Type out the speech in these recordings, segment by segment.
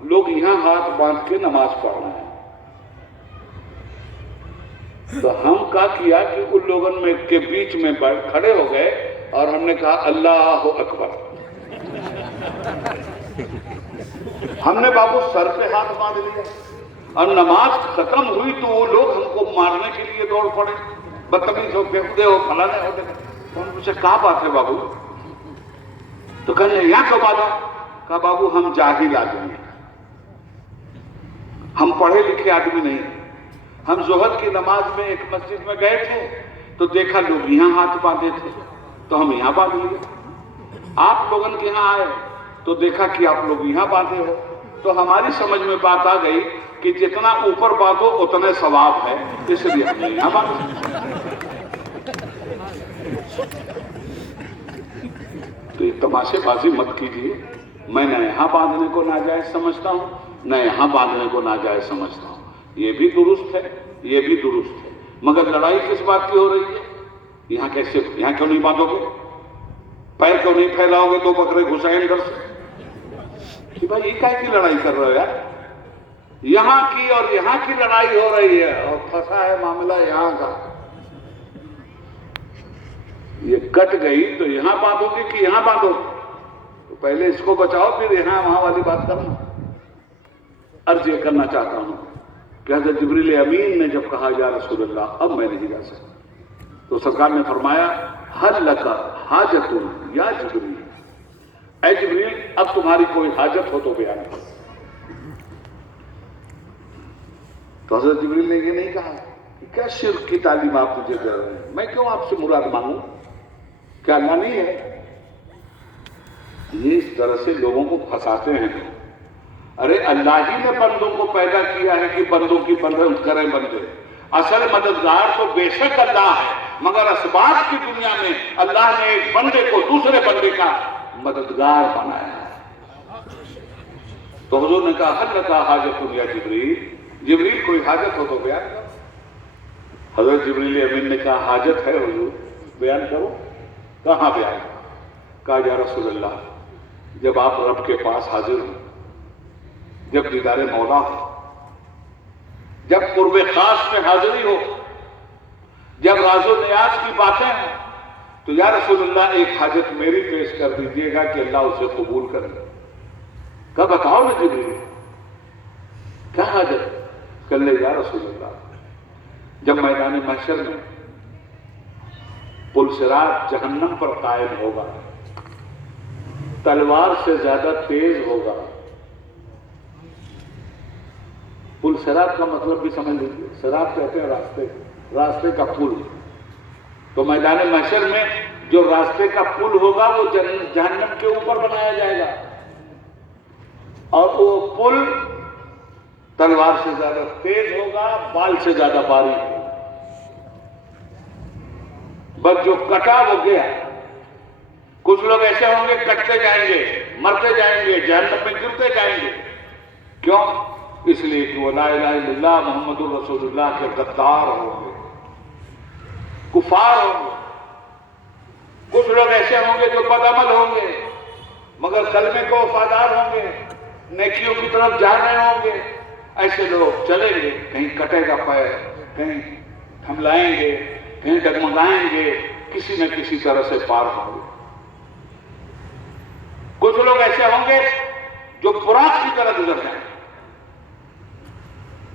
لوگ یہاں ہاتھ باندھ کے نماز پڑھ رہے ہیں. تو ہم کیا کیا کہ ان لوگوں میں کے بیچ میں کھڑے ہو گئے اور ہم نے کہا اللہ اکبر. ہم نے بابو سر پہ ہاتھ باندھ لیا اور نماز ختم ہوئی تو وہ لوگ ہم کو مارنے کے لیے دوڑ پڑے, بدتمیز ہو, بےہودے ہو, فلانے ہو. تو ہم پوچھے کیا بات ہے بابو؟ تو کہنے یہاں کب آتا؟ کہا بابو ہم جاہل آدمی ہیں, ہم پڑھے لکھے آدمی نہیں. ہم ظہر کی نماز میں ایک مسجد میں گئے تھے تو دیکھا لوگ یہاں ہاتھ باندھے تھے تو ہم یہاں باندھ لیے. آپ لوگوں کے یہاں آئے تو دیکھا کہ آپ لوگ یہاں باندھے ہو. تو ہماری سمجھ میں بات آ گئی کہ جتنا اوپر باندھو اتنے ثواب ہے, اس لیے ہم نے یہاں باندھے. تو یہ تماشے بازی مت کیجیے. میں نہ یہاں باندھنے کو ناجائز سمجھتا ہوں نہ یہاں باندھنے کو ناجائز سمجھتا ہوں. یہ بھی درست ہے, یہ بھی درست ہے, مگر لڑائی کس بات کی ہو رہی ہے؟ یہاں کیسے, یہاں کیوں نہیں باندھو گے؟ پیر کیوں نہیں پھیلاؤ گے؟ دو بکرے گھسائیں گھر سے. کہ بھائی یہ کیا کی لڑائی کر رہے ہو یار؟ یہاں کی اور یہاں کی لڑائی ہو رہی ہے اور پھنسا ہے معاملہ یہاں کا. یہ کٹ گئی تو یہاں باندھو گی کہ یہاں باندھو گی؟ تو پہلے اس کو بچاؤ پھر یہاں وہاں والی بات کرنا. عرض یہ کرنا چاہتا ہوں کہ حضرت جبریل امین نے جب کہا یا رسول اللہ اب میں نہیں جا سکتا, تو سرکار نے فرمایا حل لک حاجت یا جبریل, اے جبریل اب تمہاری کوئی حاجت ہو تو بیان کرو. تو حضرت جبریل نے یہ نہیں کہا کہ کیا شرک کی تعلیم آپ مجھے دے رہے ہیں, میں کیوں آپ سے مراد مانگوں, کیا اللہ نہیں ہے؟ یہ اس طرح سے لوگوں کو پھنساتے ہیں. ارے اللہ ہی نے بندوں کو پیدا کیا ہے کہ بندوں کی مدد کریں بندے. اصل مددگار تو بے شک اللہ ہے, مگر اسباب کی دنیا میں اللہ نے ایک بندے کو دوسرے بندے کا مددگار بنایا ہے. تو حضور نے کہا حل لک حاجت یا جبریل, جبریل کوئی حاجت ہو تو بیان کرو. حضرت جبریل امین نے کہا حاجت ہے حضور, بیان کرو. کہاں بیان کرو؟ کہا یا رسول اللہ جب آپ رب کے پاس حاضر ہوں, جب دیدار مولا ہو, جب قرب خاص میں حاضری ہو, جب راز و نیاز کی باتیں ہیں, تو یا رسول اللہ ایک حاجت میری پیش کر دیجیے گا کہ اللہ اسے قبول کر لے. کہا بتاؤ نا جبریل کیا حاجت کر لے یا رسول اللہ. جب میدان محشر میں پل صراط جہنم پر قائم ہوگا, تلوار سے زیادہ تیز ہوگا. پل صراط کا مطلب بھی سمجھ لیجیے, صراط کہتے ہیں راستے, راستے کا پل. تو میدان محشر میں جو راستے کا پل ہوگا وہ جہنم کے اوپر بنایا جائے گا, اور وہ پل تلوار سے زیادہ تیز ہوگا, بال سے زیادہ باریک ہوگا. بس جو کٹا وہ گیا. کچھ لوگ ایسے ہوں گے کٹتے جائیں گے, مرتے جائیں گے, جہنم میں گرتے جائیں گے. کیوں؟ اس لیے کہ وہ لا الہ الا اللہ محمد الرسول اللہ کے غدار ہوں گے, کفار ہوں گے. کچھ لوگ ایسے ہوں گے جو بدعمل ہوں گے مگر کلمے کو وفادار ہوں گے, نیکیوں کی طرف جا رہے ہوں گے. ایسے لوگ چلیں گے, کہیں کٹے گا پیر, کہیں تھملائیں گے, کہیں ڈگمگائیں گے, کسی نہ کسی طرح سے پار ہوں گے. کچھ لوگ ایسے ہوں گے جو براق کی طرح گزر جائیں گے.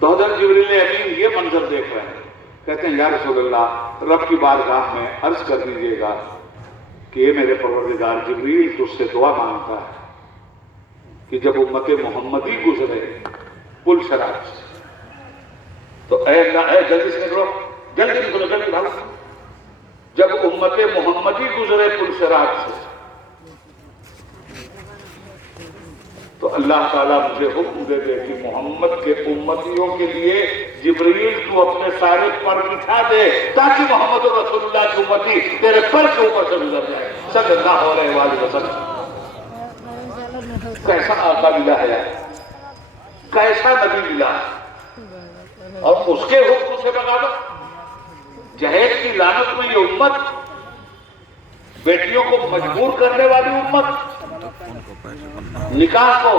تو حضرت جبریل امین یہ منظر دیکھ رہے ہیں, کہتے ہیں یا رسول اللہ رب کی بارگاہ میں عرض کر دیجیے گا کہ اے میرے پروردگار جبریل تجھ سے دعا مانگتا ہے کہ جب امت محمدی گزرے پل صراط سے, تو اے اللہ اے جلدی سے نکلو, جلدی نکلو, جلدی بھاگو. جب امت محمدی گزرے پل صراط سے تو اللہ تعالیٰ مجھے حکم دے دے کہ محمد کے امتیوں کے لیے جبریل تو اپنے سارے پر بٹھا دے تاکہ محمد رسول اللہ کی امتی تیرے پر کے اوپر سے گزر جائے صلی اللہ علیہ وآلہ وسلم. کیسا آقا ملا ہے, کیسا نبی ملا, اور اس کے حکم سے بغاوت. جہیز کی لعنت میں یہ امت, بیٹیوں کو مجبور کرنے والی امت, نکاح کو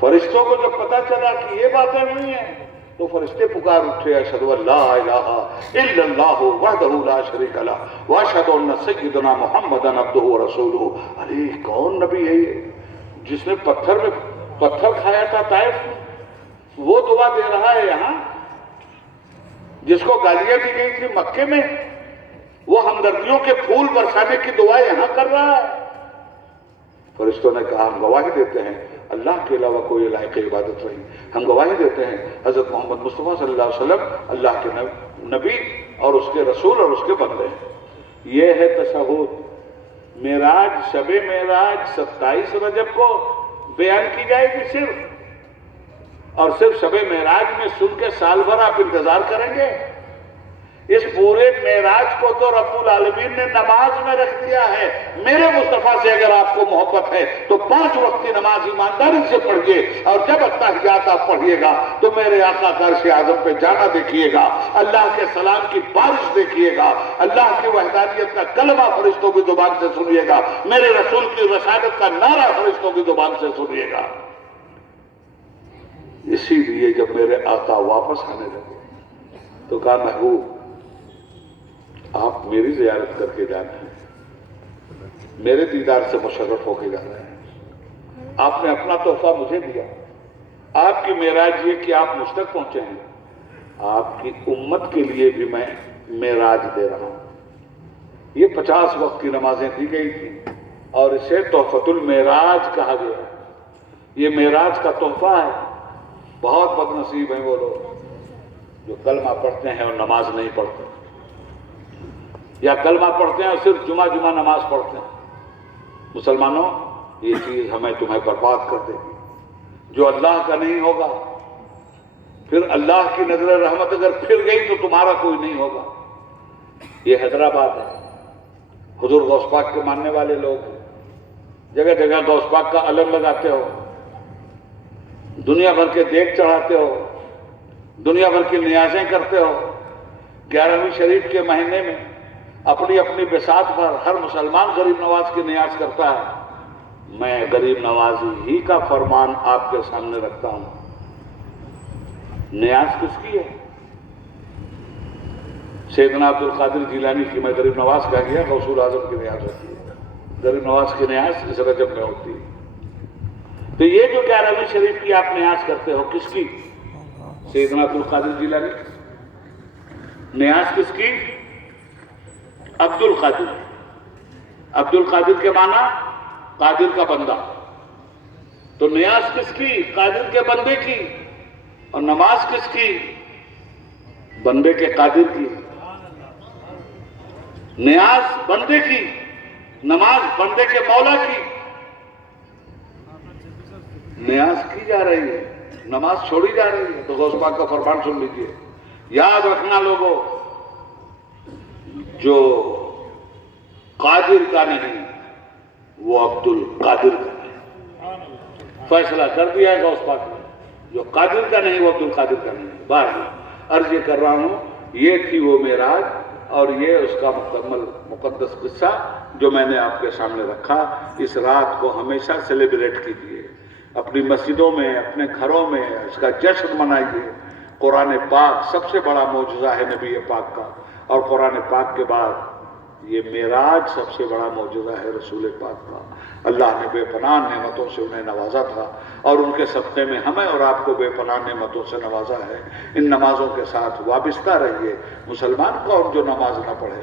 فرشتوں کو جب پتا چلا کہ یہ باتیں نہیں ہیں تو فرشتے پکار اٹھے اشہدو ان لا الہ الا اللہ وحدہ لا شریک لہ واشہدو ان سیدنا محمدا عبدہ ورسولہ۔ ارے کون نبی ہے یہ جس نے پتھر کھایا تھا طائف میں، وہ دعا دے رہا ہے یہاں؟ جس کو گالیاں دی گئی تھی مکے میں، وہ ہمدردیوں کے پھول برسانے کی دعا یہاں کر رہا ہے۔ فرشتوں نے کہا ہم گواہی دیتے ہیں اللہ کے علاوہ کوئی لائق عبادت نہیں، ہم گواہی دیتے ہیں حضرت محمد مصطفیٰ صلی اللہ علیہ وسلم اللہ کے نبی اور اس کے رسول اور اس کے بندے ہیں۔ یہ ہے تشہد۔ معراج، شب معراج 27 رجب کو بیان کی جائے گی صرف، اور صرف شب معراج میں سن کے سال بھر آپ انتظار کریں گے؟ اس پورے معراج کو تو رب العالمین نے نماز میں رکھ دیا ہے۔ میرے مصطفیٰ سے اگر آپ کو محبت ہے تو 5 وقت کی نماز ایمانداری سے پڑھیے، اور جب التحیات آپ پڑھیے گا تو میرے آقا کا عرش اعظم پہ جانا دیکھیے گا، اللہ کے سلام کی بارش دیکھیے گا، اللہ کی وحدانیت کا کلمہ فرشتوں کی زبان سے سنیے گا، میرے رسول کی رسالت کا نعرہ فرشتوں کی زبان سے سنیے گا۔ اسی لیے جب میرے آقا واپس آنے لگے تو کہا محبوب آپ میری زیارت کر کے جانا ہے، میرے دیدار سے مشرف ہو کے جانا ہے۔ آپ نے اپنا تحفہ مجھے دیا، آپ کی معراج یہ کہ آپ مجھ تک پہنچے ہیں، آپ کی امت کے لیے بھی میں معراج دے رہا ہوں۔ یہ 50 وقت کی نمازیں دی گئی تھی اور اسے تحفۃ المعراج کہا گیا۔ یہ معراج کا تحفہ ہے۔ بہت بد نصیب ہیں وہ لوگ جو کلمہ پڑھتے ہیں اور نماز نہیں پڑھتے، یا کلمہ پڑھتے ہیں اور صرف جمعہ نماز پڑھتے ہیں۔ مسلمانوں، یہ چیز ہمیں تمہیں برباد کر دے گی۔ جو اللہ کا نہیں ہوگا، پھر اللہ کی نظر رحمت اگر پھر گئی تو تمہارا کوئی نہیں ہوگا۔ یہ حیدرآباد ہے، حضور غوث پاک کے ماننے والے لوگ ہیں، جگہ جگہ غوث پاک کا علم لگاتے ہو، دنیا بھر کے دیگ چڑھاتے ہو، دنیا بھر کی نیازیں کرتے ہو۔ 11ویں شریف کے مہینے میں اپنی اپنی بساط پر ہر مسلمان غریب نواز کی نیاز کرتا ہے۔ میں غریب نوازی ہی کا فرمان آپ کے سامنے رکھتا ہوں۔ نیاز کس کی ہے؟ سیدنا عبد القادر جیلانی کی میں غریب نواز کہا گیا، غوث اعظم کی نیاز ہوتی ہے۔ غریب نواز کی نیاز اس رجب میں ہوتی ہے۔ تو یہ جو 11ویں شریف کی آپ نیاز کرتے ہو، کس کی؟ سیدنا عبد القادر جیلانی۔ نیاز کس کی؟ عبد القادر۔ عبد القادر کے معنی قادر کا بندہ۔ تو نیاز کس کی؟ قادر کے بندے کی۔ اور نماز کس کی؟ بندے کے قادر کی۔ نیاز بندے کی، نماز بندے کے مولا کی۔ نیاز کی جا رہی ہے، نماز چھوڑی جا رہی ہے۔ تو غوث پاک کا فرمان سن لیجئے، یاد رکھنا لوگوں، جو قادر کا نہیں وہ عبد القادر کا نہیں۔ فیصلہ کر دیا ہے غوث پاک نے، جو قادر کا نہیں وہ عبد القادر کا نہیں۔ بہرحال عرض یہ کر رہا ہوں، یہ تھی وہ معراج اور یہ اس کا مکمل مقدس قصہ جو میں نے آپ کے سامنے رکھا۔ اس رات کو ہمیشہ سیلیبریٹ کیجیے، اپنی مسجدوں میں، اپنے گھروں میں اس کا جشن منائیے۔ قرآن پاک سب سے بڑا معجزہ ہے نبی پاک کا، اور قرآن پاک کے بعد یہ معراج سب سے بڑا معجزہ ہے رسول پاک کا۔ اللہ نے بے پناہ نعمتوں سے انہیں نوازا تھا، اور ان کے صدقے میں ہمیں اور آپ کو بے پناہ نعمتوں سے نوازا ہے۔ ان نمازوں کے ساتھ وابستہ رہیے۔ مسلمان کون جو نماز نہ پڑھے؟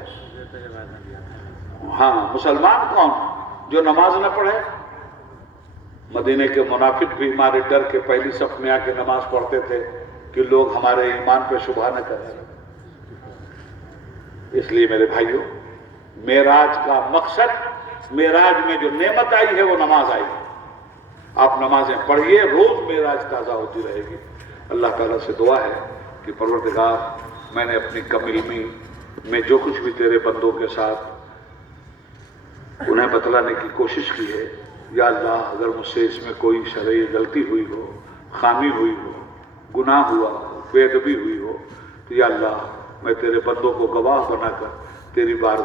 ہاں، مسلمان کون جو نماز نہ پڑھے؟ مدینے کے منافق بھی ہمارے ڈر کے پہلی صف میں آ کے نماز پڑھتے تھے کہ لوگ ہمارے ایمان پہ شبہ نہ کریں۔ اس لیے میرے بھائیوں، معراج کا مقصد، معراج میں جو نعمت آئی ہے وہ نماز آئی ہے۔ آپ نمازیں پڑھیے، روز معراج تازہ ہوتی رہے گی۔ اللہ تعالیٰ سے دعا ہے کہ پروردگار، میں نے اپنی کم علمی میں جو کچھ بھی تیرے بندوں کے ساتھ انہیں بتلانے کی کوشش کی ہے، یا اللہ اگر مجھ سے اس میں کوئی شرعی غلطی ہوئی ہو، خامی ہوئی ہو، گناہ ہوا ہو، بے ادبی ہوئی ہو، تو یا اللہ میں تیرے بندوں کو گواہ بنا کر تیری بار